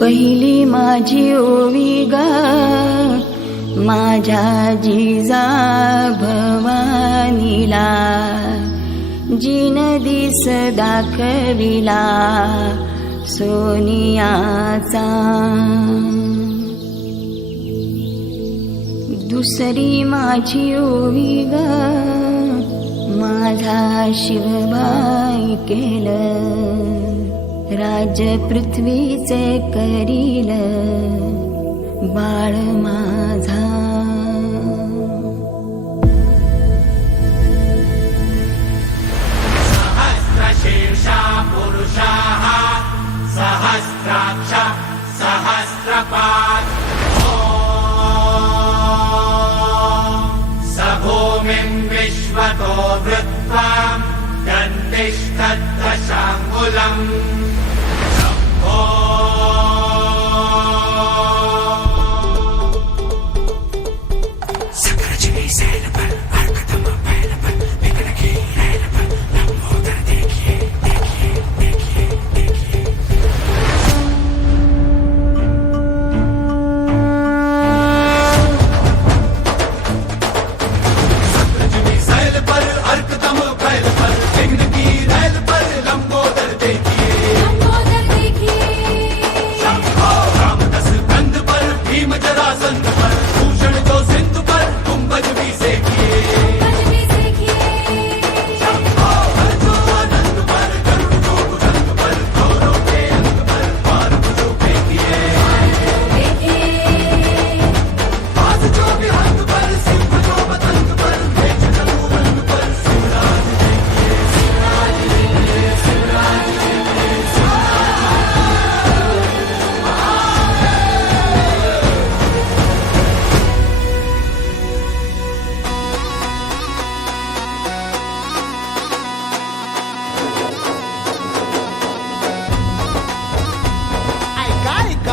पहिली माझी ओवी ग माझ्या जिजा भवानीला, जिन दिस दाखविला सोनियाचा. दुसरी माझी ओवी ग माझा शिवबाई केलं, राज पृथ्वीचे करील बाळ माझा. सहस्रशीर्षा पुरुषाः सहस्राक्ष सहस्रपात्. स भूमिं विश्वतो वृत्वा दन्तिष्ठद्दशाङ्गुलम्.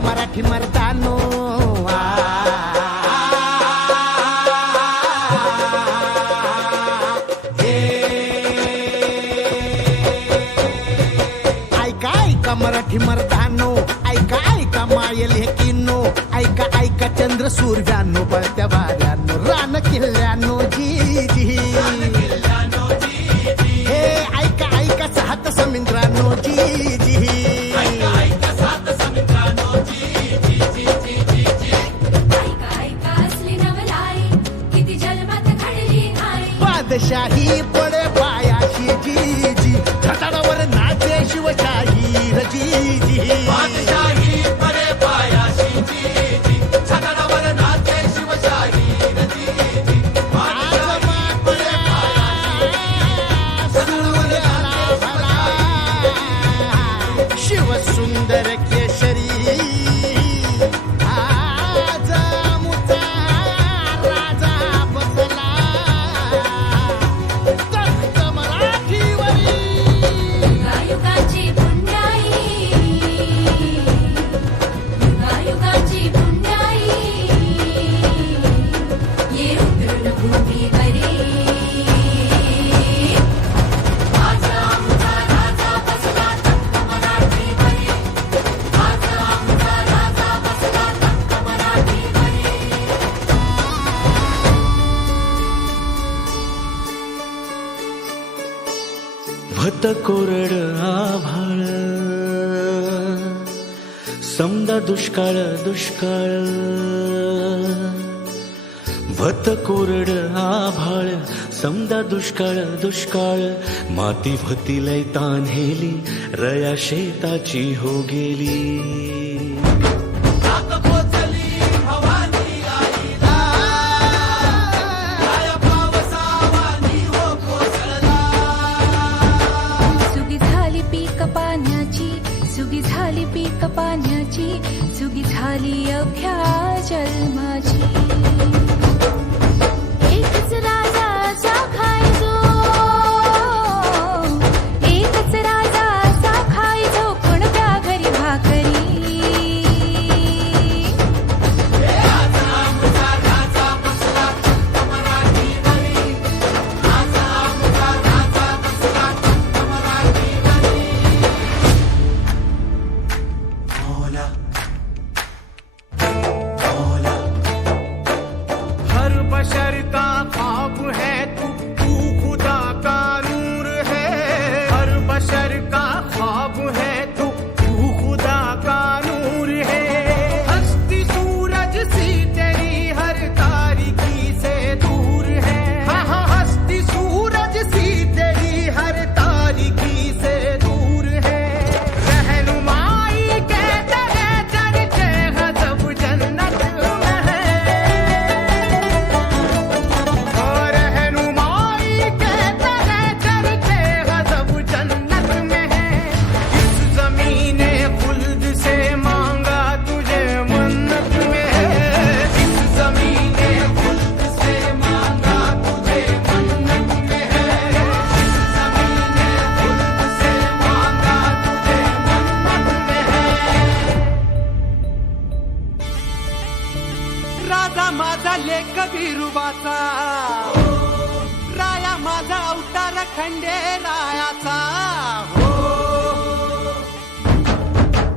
मराठी मर्दानो ऐका ऐका मराठी मर्दानो, ऐका ऐका मायल हे किन्नो, ऐका ऐका चंद्र सूर्यानो, बळत्या वाऱ्यानो, रान किल्ल्यानो जी जी. हे ऐका ऐका सात समुद्रानो जी जी. शाही पडे पायाशी जी जी, घटाडावर नाचे शिवशाही जी जी. बादशाही पडे पायाशी जी जी, घटाडावर नाचे शिवशाही जी जी. बादशाही पडे पायाशी, घटाडावर नाचे शिव सुंदर केशरी भत कोरड आभाळ, समदा दुष्काळ दुष्काळ. भत कोरड आभाळ, समदा दुष्काळ दुष्काळ. माती भती लय तान्हेली, रया शेताची हो गेली. सुगी झाली पीक पाण्याची, सुगी झाली अवघ्या जन्माची. एकच राजाचा खायचो, एकच राजाचा खायचो, कोणत्या घरी भाकरी. राजा माझा लेक बिरुबाचा, राया माझा अवतार खंडेरायाचा. हो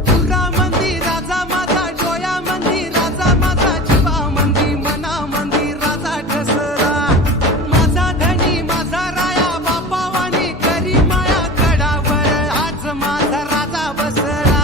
तुरा मंदी राजा माझा, डोया मंदी राजा माझा, जीवा मंदी मना मंदी राजा ठसला. माझा धनी माझा राया, बापावानी करी माया, गडावर आज माझा राजा बसला.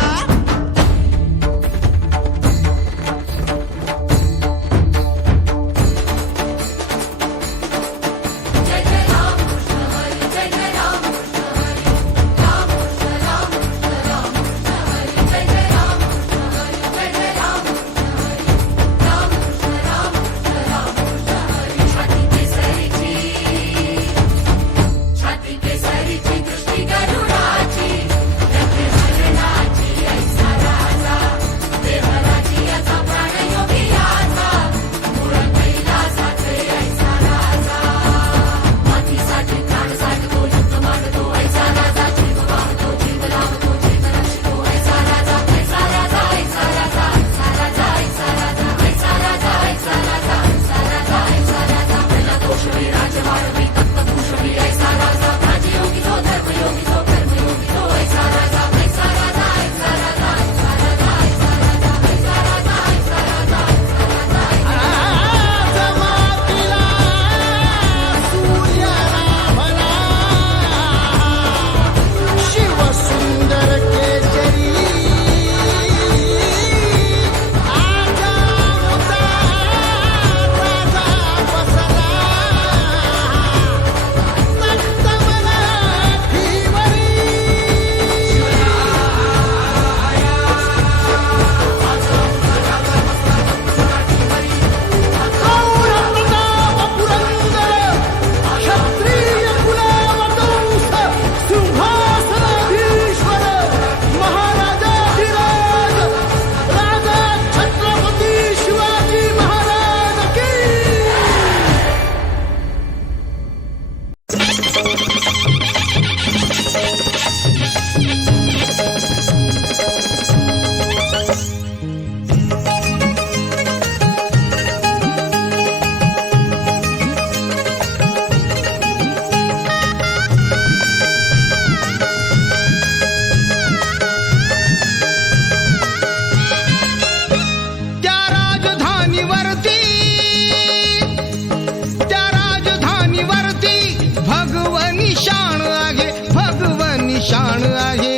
शान आहे.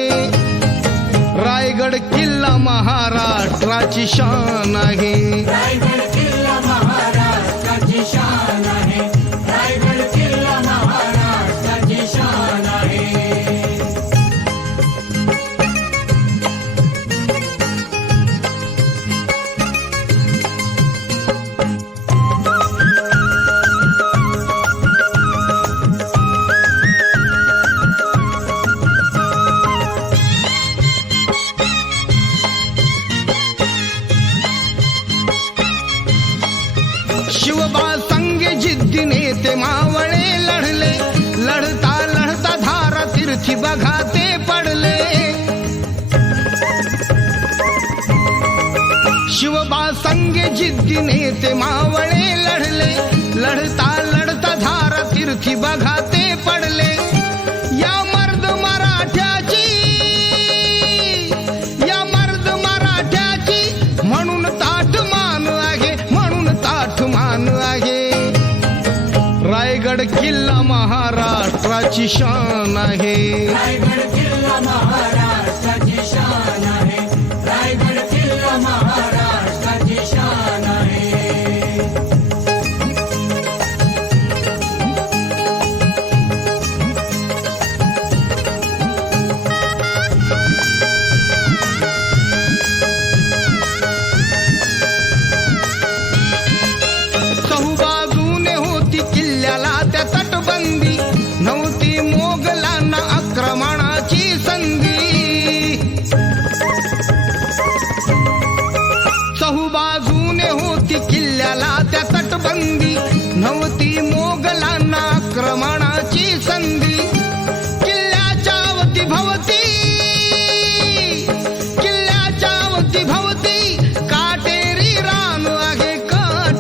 रायगड किल्ला महाराष्ट्राची शान आहे. रायगड किल्ला महाराष्ट्राची शान आहे. रायगड किल्ला महाराष्ट्राची शान आहे. शिवबा संगे जिद्दीने ते मावळे लढले. लढता लढता धारा तीर्थी बघा ते पडले. शिवबा संगे जिद्दीने ते मावळे लढले. लढता लढता धारा तीर्थी बघा ते पडले. या मर्द मराठ्याची, या मर्द मराठ्याची म्हणून ताठ मान आहे, म्हणून ताठ मान आहे. रायगड किल्ला महाराष्ट्राची शान आहे. रायगड किल्ला महाराष्ट्राची शान आहे. रायगड किल्ला महाराष्ट्राची शान आहे. चहूबाजूने होती किल्ल्याला त्या तटबंदी. नव्हती मोगलांना आक्रमणाची संधी. चहूबाजूने होती किल्ल्याला त्या तटबंदी. नव्हती मोगलांना आक्रमणाची संधी. किल्ल्याच्या अवतीभवती, किल्ल्याच्या अवतीभवती काटेरी रान आहे, काटेरी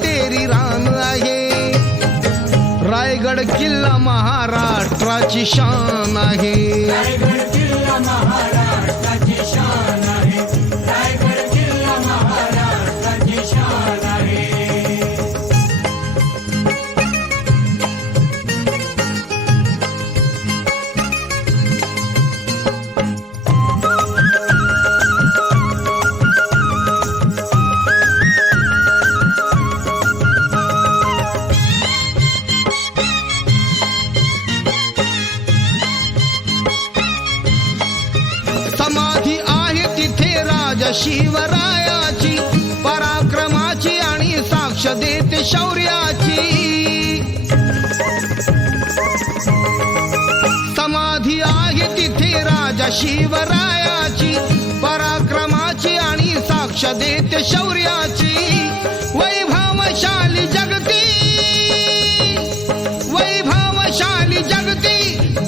रायगड किल्ला महाराष्ट्राची शान आहे. रायगड किल्ला महाराष्ट्राची शान आहे. रायगड किल्ला महाराष्ट्राची शान आहे. समाधी आहे तिथे राजा शिवरायाची, पराक्रमाची आणि साक्ष देते शौर्याची. समाधी आहे तिथे राजा शिवरायाची, पराक्रमाची आणि साक्ष देते शौर्याची. वैभवशाली जगती, वैभवशाली जगती,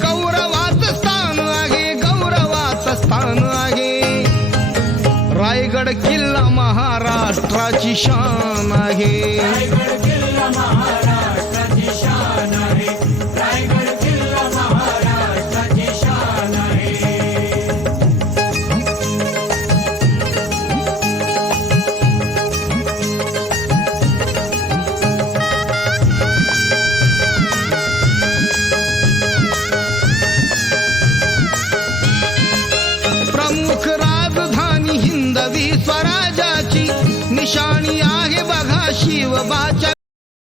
गौरवाचं स्थान आहे, गौरवाचं स्थान आहे. रायगड किल्ला महाराष्ट्राची शान आहे. रायगड किल्ला महाराष्ट्राची शान आहे. रायगड किल्ला महाराष्ट्राची शान आहे. प्रमुख राजधानी हिंदवी स्वराज्याची, निशाणी आहे बघा शिवबाच्या